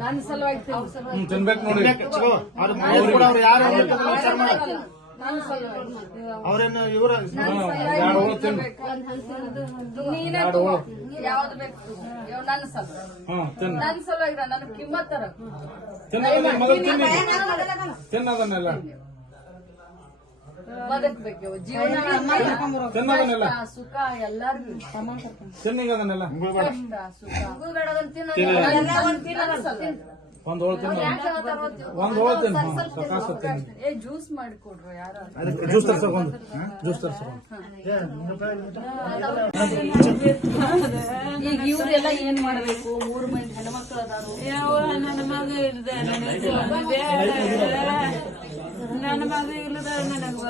ನನ್ನ ಸಲುವಾಗಿ ತಿನ್ಬೇಕು ನೋಡಿ. ಅವ್ರ ಯಾರು ಅಂತ ವಿಚಾರ ಮಾಡಿ ನನ್ನ ಸಲುವಾಗಿ ಅವ್ರೇನು ಇವರ ಎರಡು ಹೋಳು ತಿನ್ನು. ನೀನೇ ತಗೋ. ಯಾವ್ದು ಬೇಕು ಇವ್ ನನ್ನ ಸಲ ಹ್ಮ್ ತಿನ್ನು. ನನ್ನ ಸಲುವಾಗಿ ನನ್ನ ಕಿಮ್ಮತ್ತರ ತಿನ್ನೋದನ್ನೆಲ್ಲ. ಬದುಕ್ಬೇಕು. ಜೀವನ ತಿನ್ನೋದನ್ನೆಲ್ಲ ಕಷ್ಟ, ಸುಖ ಎಲ್ಲಾರ್ಗು. ತಿನ್ನೀಗ ಅದನ್ನೆಲ್ಲ. ಕಷ್ಟ ಸುಖ. ನನ್ನ ಸಲ. ಒಂದ್ ಹೋಳು ತಿನ್ನು. ಒಂದ್ ಹೋಳು ತಿನ್ನು. ಹ್ಮ್, ಸಕಾಸ ತಿನ್ನು. ಏ ಜ್ಯೂಸ್ ಮಾಡಿಕೊಡ್ರು ಯಾರು? ಜ್ಯೂಸ್ ತರ್ಸಕ್ ಒಂದು ಜ್ಯೂಸ್ ಈಗ ಇವ್ರೆಲ್ಲ ಏನ್ ಮಾಡ್ಬೇಕು? ಮೂರು ಮಂದಿ ಹೆಣ್ಮಕ್ಳು ಅದಾರು. ಯಾವ ನನ್ನ ಮಗ ನನಗೆ ನನ್ನ ಮಗ ಇಲ್ಲದ ನನಗೆ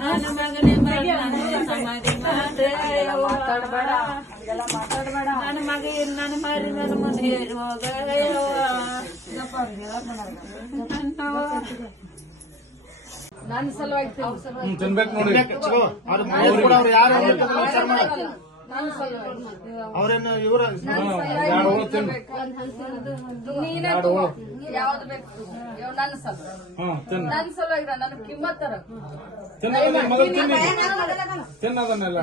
ನನ್ನ ಮಗನೇ ನನ್ನ ಸಮಾಧಿ ಮಾಡೆ ಮಾತಾಡಬೇಡ ನನ್ನ ಮಗ ನನ್ನ ಮಾರಿ ನನ್ನ ಮುಂದೆ ಏರಿ ಹೋಗ ನನ್ನ ಸಲುವಾಗಿ ತಿನ್ಬೇಕು ನೋಡಿ ಯಾರು ಅವ್ರೇನು ಇವ್ರ ಎರಡು ತಿನ್ನು. ನೀನೇ ತಗೋ ಯಾವ್ದು ಬೇಕು? ಇವ್ ನನ್ನ ಸಲ ಹ್ಮ್ ತಿನ್ನು. ನನ್ನ ಸಲುವಾಗಿ ನನ್ನ ಕಿಮ್ಮತ್ತರ ತಿನ್ನೋದನ್ನ ಮೊದಲು ತಿನ್ನಿ ತಿನ್ನೋದನ್ನೆಲ್ಲ.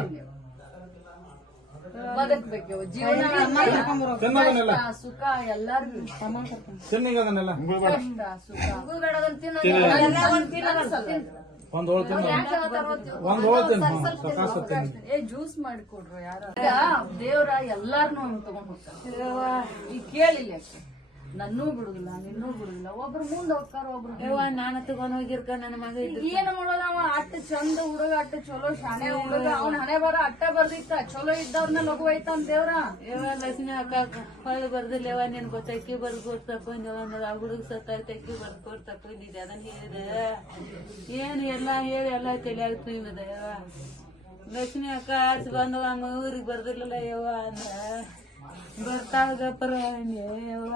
ಬದುಕ್ಬೇಕು. ಜೀವನ ತಿನ್ನೋದನ್ನೆಲ್ಲ. ಸುಖ ಎಲ್ಲಾರ್ಗು. ತಿನ್ನಿಗದನ್ನೆಲ್ಲ. ಕಷ್ಟ ಸುಖ. ತಿನ್ನ. ಒಂದ್ ಹೋಳ್ತೀನಿ ಒಂದ್ ಹೋಳು ತಿನ್ನು. ಹ್ಮ್, ಸಕಾಸ ತಿನ್ನು. ಏ ಜ್ಯೂಸ್ ಮಾಡಿಕೊಡ್ರು ಯಾರ? ದೇವ್ರ ಎಲ್ಲಾರ್ನು ತಗೊಂಡ್ ಹೋಗ್ತಾರೆ. ಈಗ ಕೇಳಿಲ್ಲ ನನ್ನೂ ಬಿಡುದಿಲ್ಲ ನಿನ್ನೂ ಬಿಡುದಿಲ್ಲ. ಒಬ್ರು ಮುಂದ್ ಹೋಗ್ತಾರ ಒಬ್ರು ಯವ್ವ ನಾನು ತಗೊಂಡ್ ಹೋಗಿರ್ಕ ನನ್ನ ಮಗ ಇದ್ದು ಏನ್ ಮಾಡೋದ ಅವ? ಅಟ್ಟ ಚಂದ ಹುಡುಗ ಅಟ್ಟ ಚಲೋ ಶಾಣೆ ಹುಡುಗ. ಅವ್ನ ಹಣೆ ಬರ ಅಟ್ಟ ಬರ್ದಿತ್ತ. ಚಲೋ ಇದ್ದವ್ರನ್ನ ಲಘು ಐತನ್ ದೇವ್ರ. ಯವ್ವ ಲಕ್ಷ್ಮಿ ಅಕ್ಕ ಹೊಳೆ ಬರ್ದಿಲ್ಲ ಯವ್ವ ನಿನ್ ಗೊತ್ತಕ್ಕಿ ಬರ್ದು ಕೊಡ್ತಾ ಬಂದವ ಅಂದ್ರೆ ಆ ಹುಡುಗ ಸತ್ತಾಯ್ತು ಅಕ್ಕಿ ಬರ್ದು ಕೊಡ್ತಾ ಬಂದಿದ್ದೆ ಅದನ್ನ ಹೇಳಿದೆ. ಏನು ಎಲ್ಲ ಹೇಳಿ ಎಲ್ಲಾ ತಲೆಯಾಗ ತುಂಬಿದೆ ಯವ್ವ. ಲಕ್ಷ್ಮಿ ಅಕ್ಕ ಆಚೆ ಬಂದವ ಊರಿಗೆ ಬರ್ದಿರ್ಲಿಲ್ಲ ಯವ್ವ ಅಂದ್ರ ಬರ್ತಾವ ಗಪ್ಪರ ಯವ್ವ.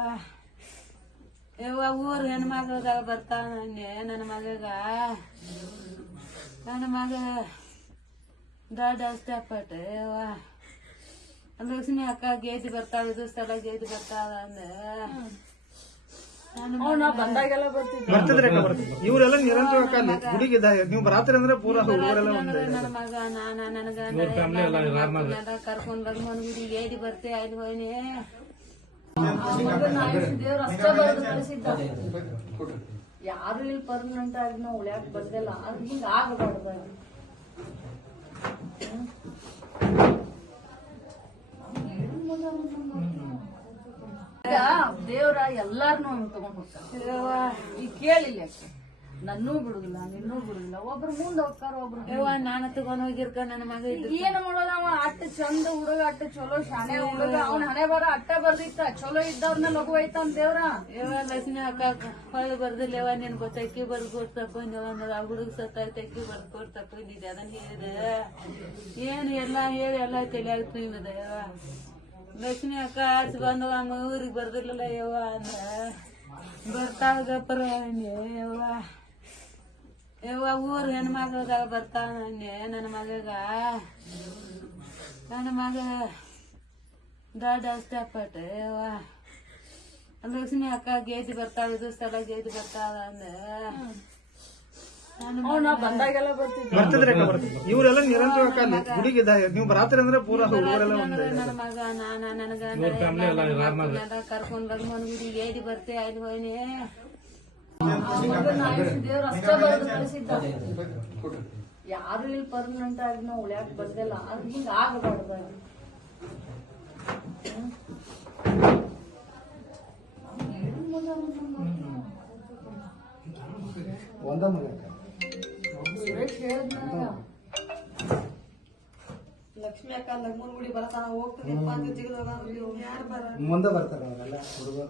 ಯವ್ವ ಹೆಣ್ಣು ಮಗ ಬರ್ತಾನೆ ನನ್ನ ಮಗಗ ನನ್ನ ಮಗ ದೊಡ್ಡ ಅಷ್ಟಪಟ್ಟ ಲಕ್ಷ್ಮಿ ಅಕ್ಕ ಗೇದಿ ಬರ್ತಾವ ಇದು ಸ್ಥಳ ಗೇದಿ ಬರ್ತಾವ ಅಂದ. ಅವ್ನ ಬಂದಾಗೆಲ್ಲ ಬರ್ತಿದ್ದ. ಬರ್ತಿದ್ರು ಇವರೆಲ್ಲ ನಿರಂತರ ಅಲ್ಲಿ ಗುಡಿಗೆ ನೀವು ಬರಾತ್ರಿ ಅಂದ್ರೆ ಪೂರ ನನ್ನ ಮಗ ನಾನ ನನಗ ಕರ್ಕೊಂಡ್ ಬಂದ್ ಮನ್ ಗುಡಿಗೆ ಏಡಿ ಬರ್ತೆ ಅಲ್ಲಿ ಹೋಯ್ನಿ ದೇವ್ರ ಅಷ್ಟೇ ಬರ್ದು ಕಳಿಸಿದ್ದ ಯಾರು ಇಲ್ಲಿ ಪರ್ಮನೆಂಟ್ ಆಗಿ ನಾವು ಬರ್ದಿಲ್ಲ ಅದ್ ಹಿಂಗ ಆಗಬಾರ್ದ ದೇವ್ರ ಎಲ್ಲಾರ್ನು ತಗೊಂಡ್ ಹೋಗ್ತಾರೆ. ಈಗ ಕೇಳಿಲ್ಲ ನನ್ನೂ ಬಿಡುದಿಲ್ಲ ನಿನ್ನೂ ಬಿಡುದಿಲ್ಲ. ಒಬ್ರು ಮುಂದ್ ಹೋಗ್ತಾರ ಒಬ್ರು ಯವ್ವ ನಾನು ತಗೊಂಡ್ ಹೋಗಿರ್ಕ ನನ್ನ ಮಗ ಇದ್ದು ಏನ್ ಮಾಡೋದ ಅವ? ಅಟ್ಟ ಚಂದ ಹುಡುಗ ಅಟ್ಟ ಚಲೋ ಶಾಣೆ ಹುಡುಗ. ಅವ್ನ ಹಣೆ ಬರ ಅಟ್ಟ ಬರ್ದಿತ್ತ. ಚಲೋ ಇದ್ದವ್ರನ್ನ ಲಘು ಐತಂತ ದೇವ್ರ. ಯವ್ವ ಲಕ್ಷ್ಮಿ ಅಕ್ಕ ಹೊಳೆ ಬರ್ದಿಲ್ಲ ಯವ್ವ ನಿನ್ ಗೊತ್ತಕ್ಕಿ ಬರ್ದು ಬಂದವ ನೋಡ ಆ ಹುಡುಗ ಸತ್ತ ಅಕ್ಕಿ ಬರ್ದು ಕೊಡ್ತಾ ಬಂದಿದ್ದೆ ಅದನ್ನ ಹೇಳಿದೆ ಏನು ಎಲ್ಲ ಹೇಳಿ ಎಲ್ಲ ತಲೆಯಾಗ ತುಂಬಿದೆ ಯವ್ವ. ಲಕ್ಷ್ಮಿ ಅಕ್ಕ ಆಚೆ ಬಂದವ ಊರಿಗೆ ಬರ್ದಿರ್ಲಿಲ್ಲ ಯವ್ವ ಅಂದ್ರ ಬರ್ತಾವ ಗಪ್ಪರ ಯವ್ವ. ಊರ್ ಹೆಣ್ಮಕ್ಳದಾಗ ಬರ್ತಾವ ನನ್ನ ಮಗಗ ನನ್ನ ಮಗ ದೊಡ್ಡ ಅಷ್ಟಪಟ್ಟ ಯವ್ವ. ಲಕ್ಷ್ಮಿ ಅಕ್ಕ ಗೇದಿ ಬರ್ತಾವ ಇದು ಸ್ಥಳ ಗೇದಿ ಬರ್ತಾವ ಅಂದ್ರೆ ಇವರೆಲ್ಲ ನಿರಂತರ ನೀವು ಬರಾತ್ರಿ ಅಂದ್ರೆ ಪೂರ ಹುಡುಗರೆಲ್ಲ ಒಂದು ನನ್ನ ಮಗ ನಾನ ನನಗ ಕರ್ಕೊಂಡ್ ಬಂದ್ ಗುಡಿಗೆ ಗೇದಿ ಬರ್ತೆ ಅಲ್ಲಿ ಹೋಯ್ನಿ ದೇವ್ರ ಅಷ್ಟೇ ಬರ್ದು ಕಳಿಸಿದ್ದ ಯಾರು ಇಲ್ಲಿ ಪರ್ಮನೆಂಟ್ ಆಗಿ ನಾವು ಉಳ್ಯಾಕ ಬರ್ದಿಲ್ಲ ಅದ್ ಹಿಂಗ ಆಗಬಾರ್ದ. ಸುರೇಶ್ ಹೇಳಿದ್ ನನಗ ಲಕ್ಷ್ಮಿ ಅಕ್ಕ ಲಗ್ಮೂರ್ ಗುಡಿ ಬರ್ತಾನ ಹೋಗ್ತದೆ ಅಂತ ಜಿಗದಾಗ ಯಾರು ಬರ ಮುಂದೆ ಬರ್ತಾರೆ ಅವರೆಲ್ಲ ಹುಡುಗರು.